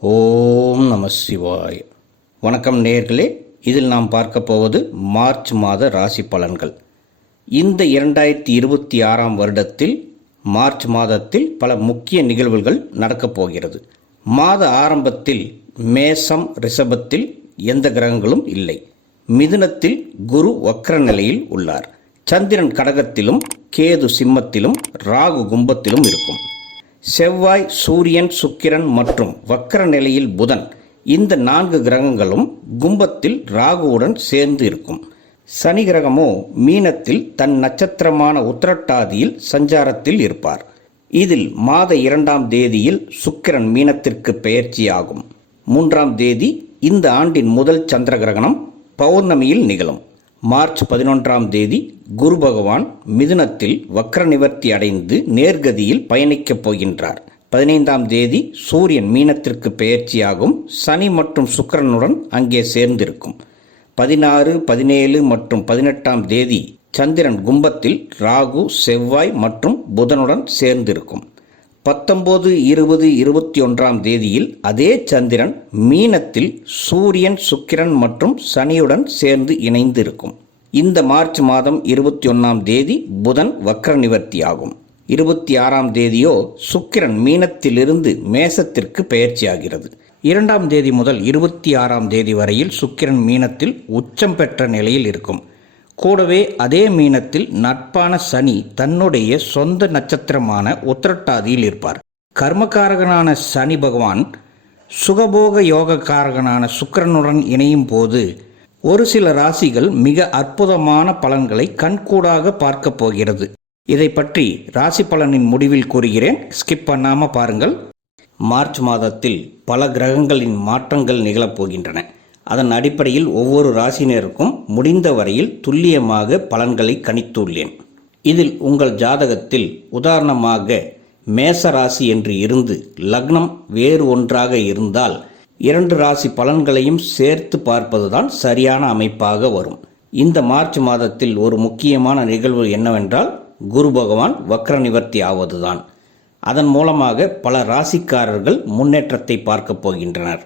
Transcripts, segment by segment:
ஓம் நம சிவாய். வணக்கம் நேர்களே இதில் நாம் பார்க்க போவது மார்ச் மாத ராசி பலன்கள். இந்த இரண்டாயிரத்தி இருபத்தி ஆறாம் வருடத்தில் மார்ச் மாதத்தில் பல முக்கிய நிகழ்வுகள் நடக்கப் போகிறது. மாத ஆரம்பத்தில் மேசம் ரிஷபத்தில் எந்த கிரகங்களும் இல்லை. மிதுனத்தில் குரு வக்ர நிலையில் உள்ளார். சந்திரன் கடகத்திலும் கேது சிம்மத்திலும் ராகு கும்பத்திலும் இருக்கும். செவ்வாய் சூரியன் சுக்கிரன் மற்றும் வக்கர நிலையில் புதன். இந்த நான்கு கிரகங்களும் கும்பத்தில் ராகுவுடன் சேர்ந்து இருக்கும். சனி கிரகமோ மீனத்தில் தன் நட்சத்திரமான உத்திரட்டாதியில் சஞ்சாரத்தில் இருப்பார். இதில் மாத இரண்டாம் தேதியில் சுக்கிரன் மீனத்திற்கு பெயர்ச்சியாகும். மூன்றாம் தேதி இந்த ஆண்டின் முதல் சந்திர கிரகணம் பௌர்ணமியில் நிகழும். மார்ச் பதினொன்றாம் தேதி குரு பகவான் மிதுனத்தில் வக்ர நிவர்த்தி அடைந்து நேர்கதியில் பயணிக்கப் போகின்றார். பதினைந்தாம் தேதி சூரியன் மீனத்திற்கு பெயர்ச்சியாகும் சனி மற்றும் சுக்கரனுடன் அங்கே சேர்ந்திருக்கும். பதினாறு பதினேழு மற்றும் பதினெட்டாம் தேதி சந்திரன் கும்பத்தில் ராகு செவ்வாய் மற்றும் புதனுடன் சேர்ந்திருக்கும். பத்தொன்பது இருபது இருபத்தி ஒன்றாம் தேதியில் அதே சந்திரன் மீனத்தில் சூரியன் சுக்கிரன் மற்றும் சனியுடன் சேர்ந்து இணைந்து இருக்கும் இந்த மார்ச் மாதம் இருபத்தி ஒன்றாம் தேதி புதன் வக்ர நிவர்த்தி ஆகும் இருபத்தி ஆறாம் தேதியோ சுக்கிரன் மீனத்திலிருந்து மேசத்திற்கு பெயர்ச்சியாகிறது. இரண்டாம் தேதி முதல் இருபத்தி ஆறாம் தேதி வரையில் சுக்கிரன் மீனத்தில் உச்சம் பெற்ற நிலையில் இருக்கும். கூடவே அதே மீனத்தில் நட்பான சனி தன்னுடைய சொந்த நட்சத்திரமான உத்திரட்டாதியில் இருப்பார். கர்மகாரகனான சனி பகவான் சுகபோக யோகக்காரகனான சுக்கரனுடன் இணையும் போது ஒரு சில ராசிகள் மிக அற்புதமான பலன்களை கண்கூடாக பார்க்கப் போகிறது. இதை பற்றி ராசி பலனின் முடிவில் கூறுகிறேன். ஸ்கிப் பண்ணாமல் பாருங்கள். மார்ச் மாதத்தில் பல கிரகங்களின் மாற்றங்கள் நிகழப்போகின்றன அதன் அடிப்படையில் ஒவ்வொரு ராசினருக்கும் முடிந்த வரையில் துல்லியமாக பலன்களை கணித்துள்ளேன். இதில் உங்கள் ஜாதகத்தில் உதாரணமாக மேச ராசி என்று இருந்து லக்னம் வேறு ஒன்றாக இருந்தால் இரண்டு ராசி பலன்களையும் சேர்த்து பார்ப்பதுதான் சரியான அமைப்பாக வரும். இந்த மார்ச் மாதத்தில் ஒரு முக்கியமான நிகழ்வு என்னவென்றால் குரு பகவான் வக்ர நிவர்த்தி ஆவதுதான். அதன் மூலமாக பல ராசிக்காரர்கள் முன்னேற்றத்தை பார்க்கப் போகின்றனர்.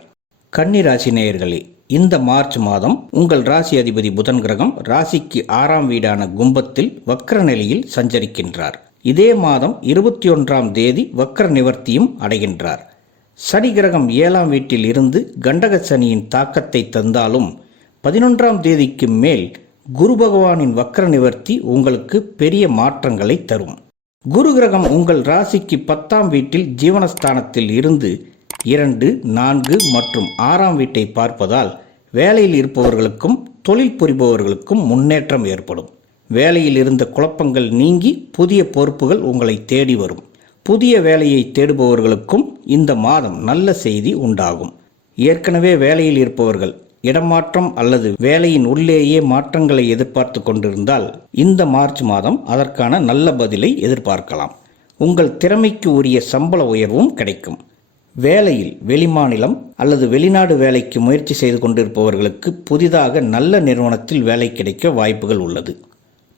கன்னி ராசி நேயர்களே இந்த மார்ச் மாதம் உங்கள் ராசி அதிபதி புதன் கிரகம் ராசிக்கு ஆறாம் வீடான கும்பத்தில் வக்ர நிலையில் சஞ்சரிக்கின்றார். இதே மாதம் இருபத்தி ஒன்றாம் தேதி வக்ர நிவர்த்தியும் அடைகின்றார். சனி கிரகம் ஏழாம் வீட்டில் இருந்து கண்டக சனியின் தாக்கத்தை தந்தாலும் பதினொன்றாம் தேதிக்கு மேல் குரு பகவானின் வக்ர நிவர்த்தி உங்களுக்கு பெரிய மாற்றங்களை தரும். குரு கிரகம் உங்கள் ராசிக்கு பத்தாம் வீட்டில் ஜீவனஸ்தானத்தில் இருந்து இரண்டு நான்கு மற்றும் ஆறாம் வீட்டை பார்ப்பதால் வேலையில் இருப்பவர்களுக்கும் தொழில் புரிபவர்களுக்கும் முன்னேற்றம் ஏற்படும். வேலையில் இருந்த குழப்பங்கள் நீங்கி புதிய பொறுப்புகள் உங்களை தேடி வரும். புதிய வேலையை தேடுபவர்களுக்கும் இந்த மாதம் நல்ல செய்தி உண்டாகும். ஏற்கனவே வேலையில் இருப்பவர்கள் இடமாற்றம் அல்லது வேலையின் உள்ளேயே மாற்றங்களை எதிர்பார்த்து கொண்டிருந்தால் இந்த மார்ச் மாதம் அதற்கான நல்ல பதிலை எதிர்பார்க்கலாம். உங்கள் திறமைக்கு உரிய சம்பள உயர்வும் கிடைக்கும். வேலையில் வெளிமாநிலம் அல்லது வெளிநாடு வேலைக்கு முயற்சி செய்து கொண்டிருப்பவர்களுக்கு புதிதாக நல்ல நிறுவனத்தில் வேலை கிடைக்க வாய்ப்புகள் உள்ளது.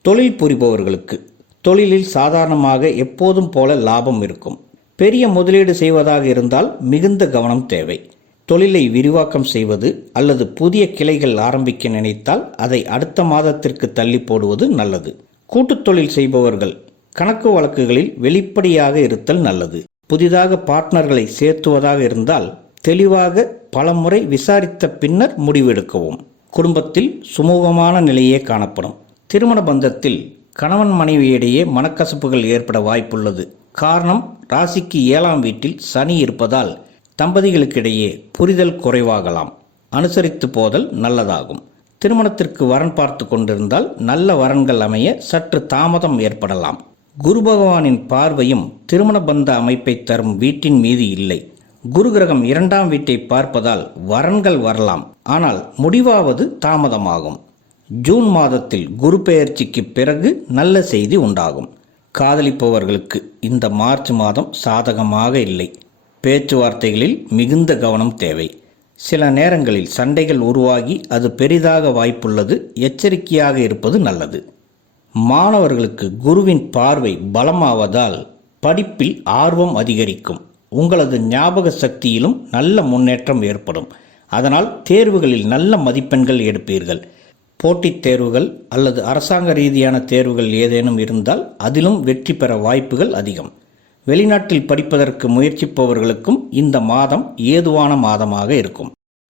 தொழில் புரிபவர்களுக்கு தொழிலில் சாதாரணமாக எப்போதும் போல லாபம் இருக்கும். பெரிய முதலீடு செய்வதாக இருந்தால் மிகுந்த கவனம் தேவை. தொழிலை விரிவாக்கம் செய்வது அல்லது புதிய கிளைகள் ஆரம்பிக்க நினைத்தால் அதை அடுத்த மாதத்திற்கு தள்ளி போடுவது நல்லது. கூட்டுத் தொழில் செய்பவர்கள் கணக்கு வழக்குகளில் வெளிப்படையாக இருத்தல் நல்லது. புதிதாக பார்ட்னர்களை சேர்த்துவதாக இருந்தால் தெளிவாக பலமுறை விசாரித்த பின்னர் முடிவெடுக்கவும். குடும்பத்தில் சுமூகமான நிலையே காணப்படும். திருமண பந்தத்தில் கணவன் மனைவியிடையே மனக்கசப்புகள் ஏற்பட வாய்ப்புள்ளது. காரணம் ராசிக்கு ஏழாம் வீட்டில் சனி இருப்பதால் தம்பதிகளுக்கிடையே புரிதல் குறைவாகலாம். அனுசரித்து போதல் நல்லதாகும். திருமணத்திற்கு வரன் பார்த்து கொண்டிருந்தால் நல்ல வரன்கள் அமைய சற்று தாமதம் ஏற்படலாம். குரு பகவானின் பார்வையும் திருமண பந்த அமைப்பை தரும் வீட்டின் மீது இல்லை. குரு கிரகம் இரண்டாம் வீட்டை பார்ப்பதால் வரன்கள் வரலாம். ஆனால் முடிவாவது தாமதமாகும். ஜூன் மாதத்தில் குரு பெயர்ச்சிக்கு பிறகு நல்ல செய்தி உண்டாகும். காதலிப்பவர்களுக்கு இந்த மார்ச் மாதம் சாதகமாக இல்லை. பேச்சுவார்த்தைகளில் மிகுந்த கவனம் தேவை. சில நேரங்களில் சண்டைகள் உருவாகி அது பெரிதாக வாய்ப்புள்ளது எச்சரிக்கையாக இருப்பது நல்லது. மாணவர்களுக்கு குருவின் பார்வை பலமாவதால் படிப்பில் ஆர்வம் அதிகரிக்கும். உங்களது ஞாபக சக்தியிலும் நல்ல முன்னேற்றம் ஏற்படும். அதனால் தேர்வுகளில் நல்ல மதிப்பெண்கள் எடுப்பீர்கள். போட்டித் தேர்வுகள் அல்லது அரசாங்க ரீதியான தேர்வுகள் ஏதேனும் இருந்தால் அதிலும் வெற்றி பெற வாய்ப்புகள் அதிகம். வெளிநாட்டில் படிப்பதற்கு முயற்சிப்பவர்களுக்கும் இந்த மாதம் ஏதுவான மாதமாக இருக்கும்.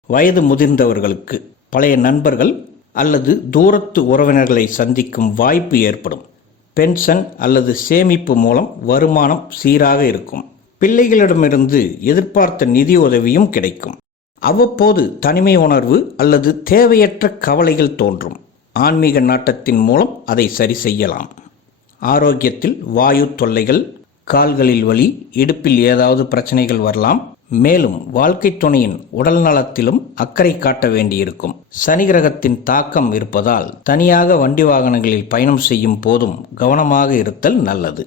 வயது முதிர்ந்தவர்களுக்கு பழைய நண்பர்கள் அல்லது தூரத்து உறவினர்களை சந்திக்கும் வாய்ப்பு ஏற்படும். பென்ஷன் அல்லது சேமிப்பு மூலம் வருமானம் சீராக இருக்கும். பிள்ளைகளிடமிருந்து எதிர்பார்த்த நிதி உதவியும் கிடைக்கும். அவ்வப்போது தனிமை உணர்வு அல்லது தேவையற்ற கவலைகள் தோன்றும். ஆன்மீக நாட்டத்தின் மூலம் அதை சரி செய்யலாம். ஆரோக்கியத்தில் வாயு தொல்லைகள் கால்களில் வலி இடுப்பில் ஏதாவது பிரச்சனைகள் வரலாம். மேலும் வாழ்க்கை துணையின் உடல் நலத்திலும் அக்கறை காட்ட வேண்டியிருக்கும். சனி கிரகத்தின் தாக்கம் இருப்பதால் தனியாக வண்டி வாகனங்களில் பயணம் செய்யும் போதும் கவனமாக இருத்தல் நல்லது.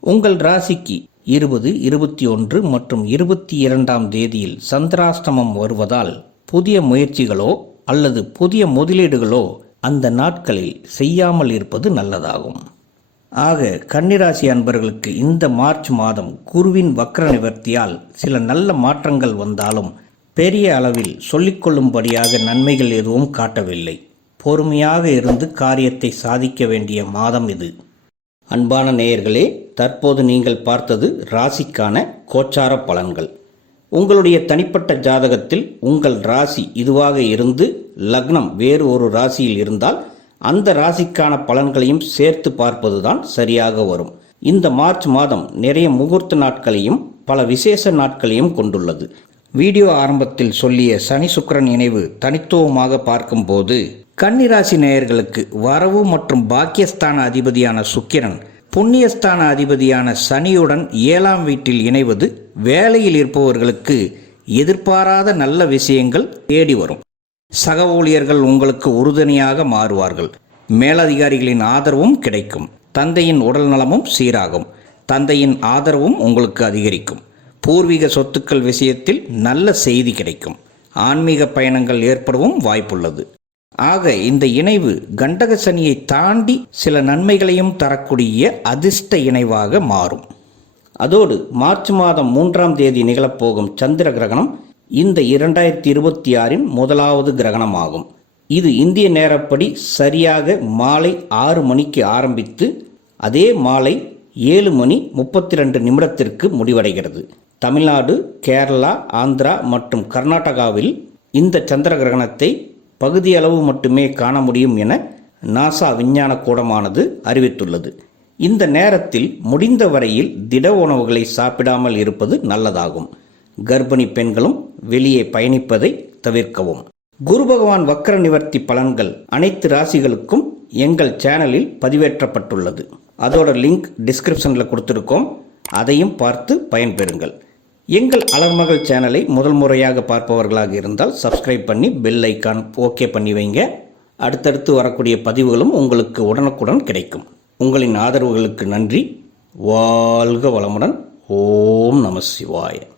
உங்கள் ராசிக்கு இருபது இருபத்தி ஒன்று மற்றும் இருபத்தி இரண்டாம் தேதியில் சந்திராஷ்டமம் வருவதால் புதிய முயற்சிகளோ அல்லது புதிய முதலீடுகளோ அந்த நாட்களில் செய்யாமல் இருப்பது நல்லதாகும். ஆக கன்னிராசி அன்பர்களுக்கு இந்த மார்ச் மாதம் குருவின் வக்ர நிவர்த்தியால் சில நல்ல மாற்றங்கள் வந்தாலும் பெரிய அளவில் சொல்லிக்கொள்ளும்படியாக நன்மைகள் எதுவும் காட்டவில்லை. பொறுமையாக இருந்து காரியத்தை சாதிக்க வேண்டிய மாதம் இது. அன்பான நேயர்களே தற்போது நீங்கள் பார்த்தது ராசிக்கான கோச்சார பலன்கள். உங்களுடைய தனிப்பட்ட ஜாதகத்தில் உங்கள் ராசி இதுவாக இருந்து லக்னம் வேறு ஒரு ராசியில் இருந்தால் அந்த ராசிக்கான பலன்களையும் சேர்த்து பார்ப்பதுதான் சரியாக வரும். இந்த மார்ச் மாதம் நிறைய முகூர்த்த நாட்களையும் பல விசேஷ நாட்களையும் கொண்டுள்ளது. வீடியோ ஆரம்பத்தில் சொல்லிய சனி சுக்கிரன் இணைவு தனித்துவமாக பார்க்கும்போது கன்னிராசி நேயர்களுக்கு வரவு மற்றும் பாக்கியஸ்தான அதிபதியான சுக்கிரன் புண்ணியஸ்தான அதிபதியான சனியுடன் ஏழாம் வீட்டில் இணைவது வேலையில் இருப்பவர்களுக்கு எதிர்பாராத நல்ல விஷயங்கள் தேடி வரும். சக ஊழியர்கள் உங்களுக்கு உறுதுணையாக மாறுவார்கள். மேலதிகாரிகளின் ஆதரவும் கிடைக்கும். தந்தையின் உடல் நலமும் சீராகும். தந்தையின் ஆதரவும் உங்களுக்கு அதிகரிக்கும். பூர்வீக சொத்துக்கள் விஷயத்தில் நல்ல செய்தி கிடைக்கும். ஆன்மீக பயணங்கள் ஏற்படவும் வாய்ப்புள்ளது. ஆக இந்த இணைவு கண்டக சனியை தாண்டி சில நன்மைகளையும் தரக்கூடிய அதிர்ஷ்ட இணைவாக மாறும். அதோடு மார்ச் மாதம் மூன்றாம் தேதி நிகழப்போகும் சந்திர கிரகணம் இந்த இரண்டாயிரத்தி இருபத்தி ஆறின் முதலாவது கிரகணமாகும். இது இந்திய நேரப்படி சரியாக மாலை ஆறு மணிக்கு ஆரம்பித்து அதே மாலை ஏழு மணி முப்பத்தி ரெண்டு நிமிடத்திற்கு முடிவடைகிறது. தமிழ்நாடு கேரளா ஆந்திரா மற்றும் கர்நாடகாவில் இந்த சந்திர கிரகணத்தை பகுதியளவு மட்டுமே காண முடியும் என நாசா விஞ்ஞான கூடமானது அறிவித்துள்ளது. இந்த நேரத்தில் முடிந்த வரையில் திட உணவுகளை சாப்பிடாமல் இருப்பது நல்லதாகும். கர்ப்பிணி பெண்களும் வெளியே பயணிப்பதை தவிர்க்கவும். குரு பகவான் வக்கர நிவர்த்தி பலன்கள் அனைத்து ராசிகளுக்கும் எங்கள் சேனலில் பதிவேற்றப்பட்டுள்ளது. அதோட லிங்க் டிஸ்கிரிப்ஷனில் கொடுத்துருக்கோம். அதையும் பார்த்து பயன்பெறுங்கள். எங்கள் அலர்மகள் சேனலை முதல் முறையாக பார்ப்பவர்களாக இருந்தால் சப்ஸ்கிரைப் பண்ணி பெல் ஐக்கான் ஓகே பண்ணி வைங்க. அடுத்தடுத்து வரக்கூடிய பதிவுகளும் உங்களுக்கு உடனுக்குடன் கிடைக்கும். உங்களின் ஆதரவுகளுக்கு நன்றி. வாழ்க வளமுடன். ஓம் நம சிவாய.